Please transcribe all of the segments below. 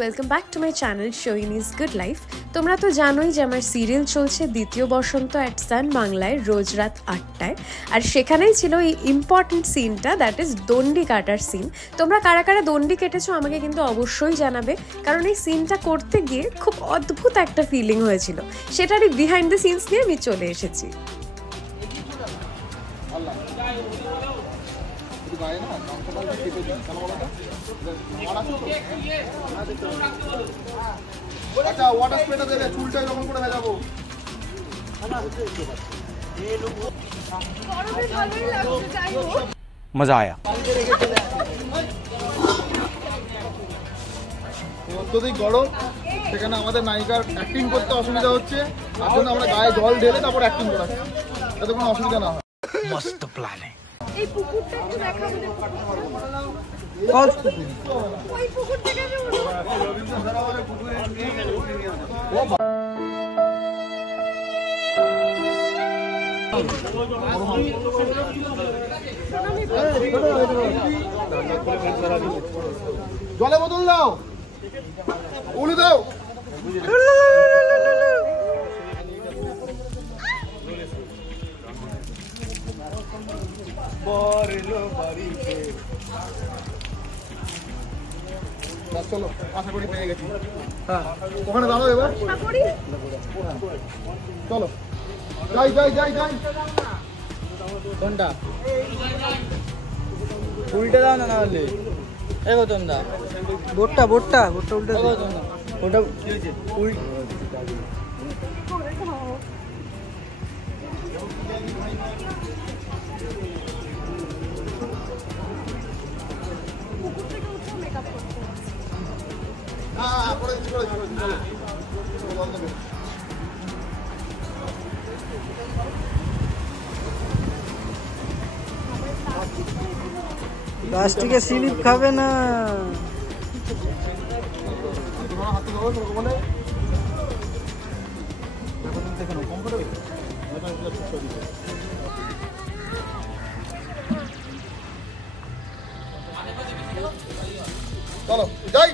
Welcome back to my channel Shoinee's good life. তোমরা তো জানোই যে আমার সিরিয়াল চলছে দ্বিতীয় বসন্ত অ্যাট সান বাংলায় রোজ রাত 8টায়, আর সেখানেই ছিল এই ইম্পর্টেন্ট সিনটা, দ্যাট ইজ দণ্ডি কাটার সিন। তোমরা কারা কারা দণ্ডি কেটেছো আমাকে কিন্তু অবশ্যই জানাবে, কারণ এই সিনটা করতে গিয়ে খুব অদ্ভুত একটা ফিলিং হয়েছিল। সেটারই বিহাইন্ড দ্য সিনস নিয়ে আমি চলে এসেছি। मजा आया। অত্যধিক গরম, সেখানে আমাদের নায়িকার অ্যাক্টিং করতে অসুবিধা হচ্ছে, তার জন্য আমরা গায়ে জল ঢেলে তারপর অ্যাক্টিং করাচ্ছি, যাতে কোনো অসুবিধা না হয়। मस्त प्लान है। এই পুকুরটা একটু দেখাবো। ওই পুকুর থেকে জলে বোতল দাও, উলু দাও। চলো, আশা করি পেয়ে গেছি। ওখানে দাঁড়াও এবার, চলো যাই যাই যাই যাই। কোনটা উল্টে দাও না, না হলে এই গৌতম দা বোটটা বোটটা বোটটা উল্টে দাও। ওটা উল্টে প্লাস্টিকের স্লিপ খাবে না। চলো যাই।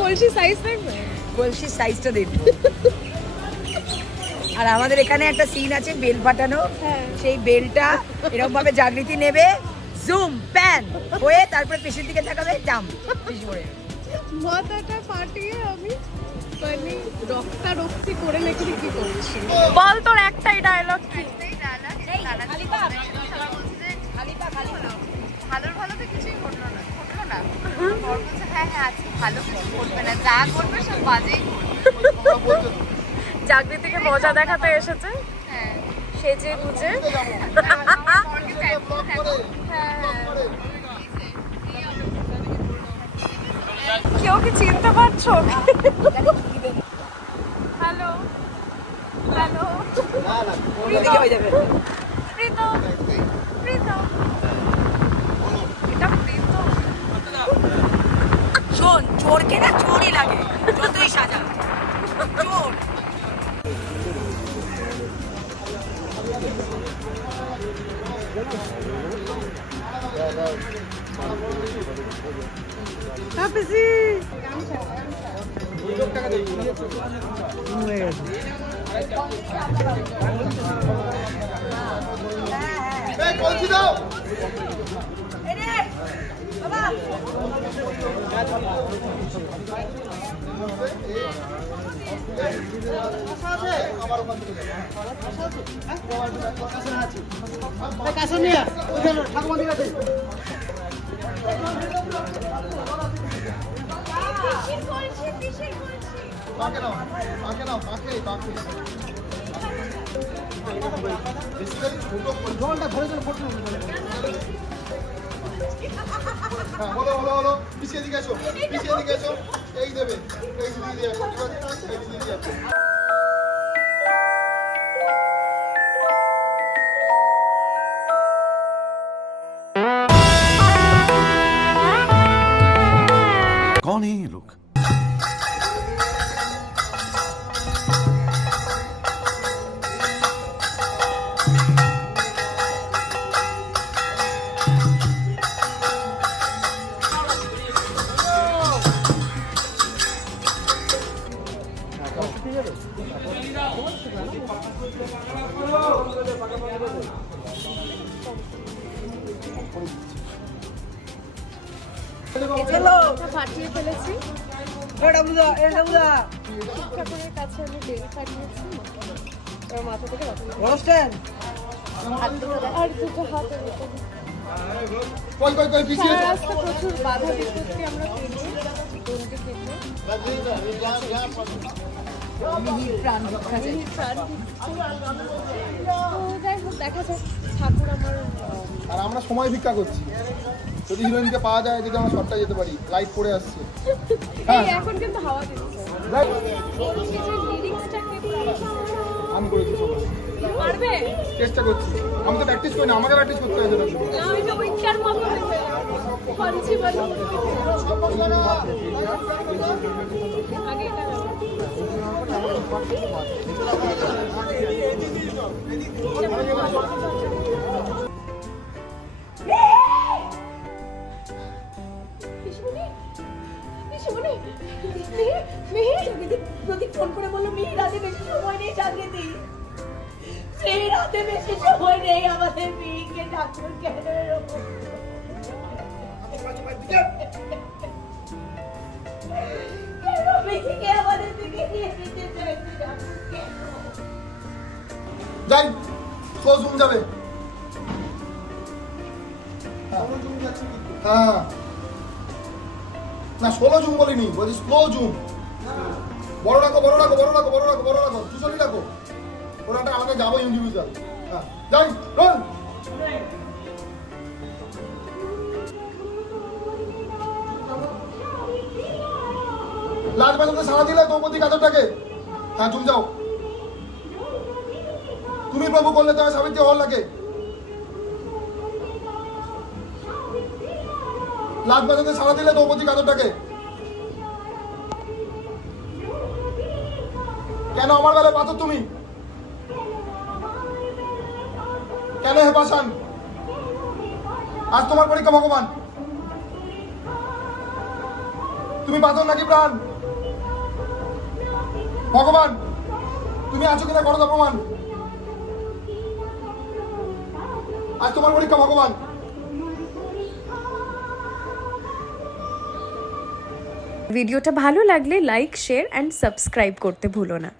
কলসি সাইজ দেখবে, কলসির সাইজটা দেখবো। আর আমাদের এখানে একটা সিন আছে বেল ফাটানো, সেই বেলটা এরকম ভাবে জাগৃতি নেবে, জুম প্যান হয়ে তারপরে পেশেন্ট দিকে তাকাবে, জাম মাথাটা ফাটিয়ে আমি মানে রক্তারক্তি করে নাকি কি করছি। বল তোর একটাই ডায়লগ কি? ভালোর ভালো তো কিছুই ঘটলো না। হ্যাঁ হ্যাঁ আজকে ভালো কিছু করবে না, যা করবে সব বাজেই করবে। জাগৃতিকে মজা দেখাতে এসেছে, হ্যাঁ সেজে গুজে। কেউ কি চিনতে পারছো? হ্যালো হ্যালো প্রীতম, প্রীতম, এটা প্রীতম। শোন, চোরকে না চোরই লাগে, যতই সাজা চোর। বলছি দাও বলো বলো বলো, পিছিয়ে দিকে এসো, পিছিয়ে দিকে এসো, এই দেবে, এই দিয়ে আসো, ঠিক আছে, এই দিয়ে আসো। कौन है ये लोग? ফাটিয়ে ফেলেছি। ঠাকুরের কাছে আমি বেল ফাটিয়েছি, মাথা থেকে আর দুটো হাতে সারা রাস্তা প্রচুর বাধা বিপত্তি আমরা পেয়েছি। যাই হোক, দেখা যাক ঠাকুর আমার। আর আমরা সময় ভিক্ষা করছি, যদি হিরোইনকে পাওয়া যায়, যদি আমরা শর্টটা যেতে পারি। লাইট পড়ে আসছে, এখন কিন্তু হাওয়া দিচ্ছে। আমি করেছি, পারবে, চেষ্টা করছি। আমি তো প্র্যাকটিস করি না, আমাকে প্র্যাকটিস করতে হয়। আমি তো উইন্টার মতো পারছি বলে আগে এটা প্রদীপ ফোন করে বললো মিহি রাতে বেশি সময় নেই, জাগিয়ে সেই রাতে বেশি সময় নেই আমাদের মিহিকে ঠাকুর কেন মিহিকে আমাদের দিকে নিয়ে যেতে চাইছে যাই, স্লো জুম যাবে। হ্যাঁ না, ষোলো জুম বলিনি, বলছি স্লো জুম। বড় রাখো, বড় রাখো, বড় রাখো, বড় রাখো, বড় রাখো, চুষলি রাখো। ওনাটা আমাকে যাবো ইন্ডিভিজুয়াল। হ্যাঁ যাই, রোল। লাস্ট বাজাতে সারা দিলে দ্রৌপদী কাজটাকে। হ্যাঁ জুম যাও। তুমি প্রভু করলে তো সাবিত্রী হল লাগে। লাট বাজাতে সারা দিলে দ্রৌপদী কাজটাকে। কেন আমার বেলায় পাথর তুমি? কেন হে পাষাণ? আজ তোমার পরীক্ষা ভগবান। তুমি পাথর নাকি প্রাণ? ভগবান তুমি আছো কিনা করো প্রমাণ। আজ তোমার পরীক্ষা ভগবান। ভিডিওটা ভালো লাগলে লাইক, শেয়ার অ্যান্ড সাবস্ক্রাইব করতে ভুলো না।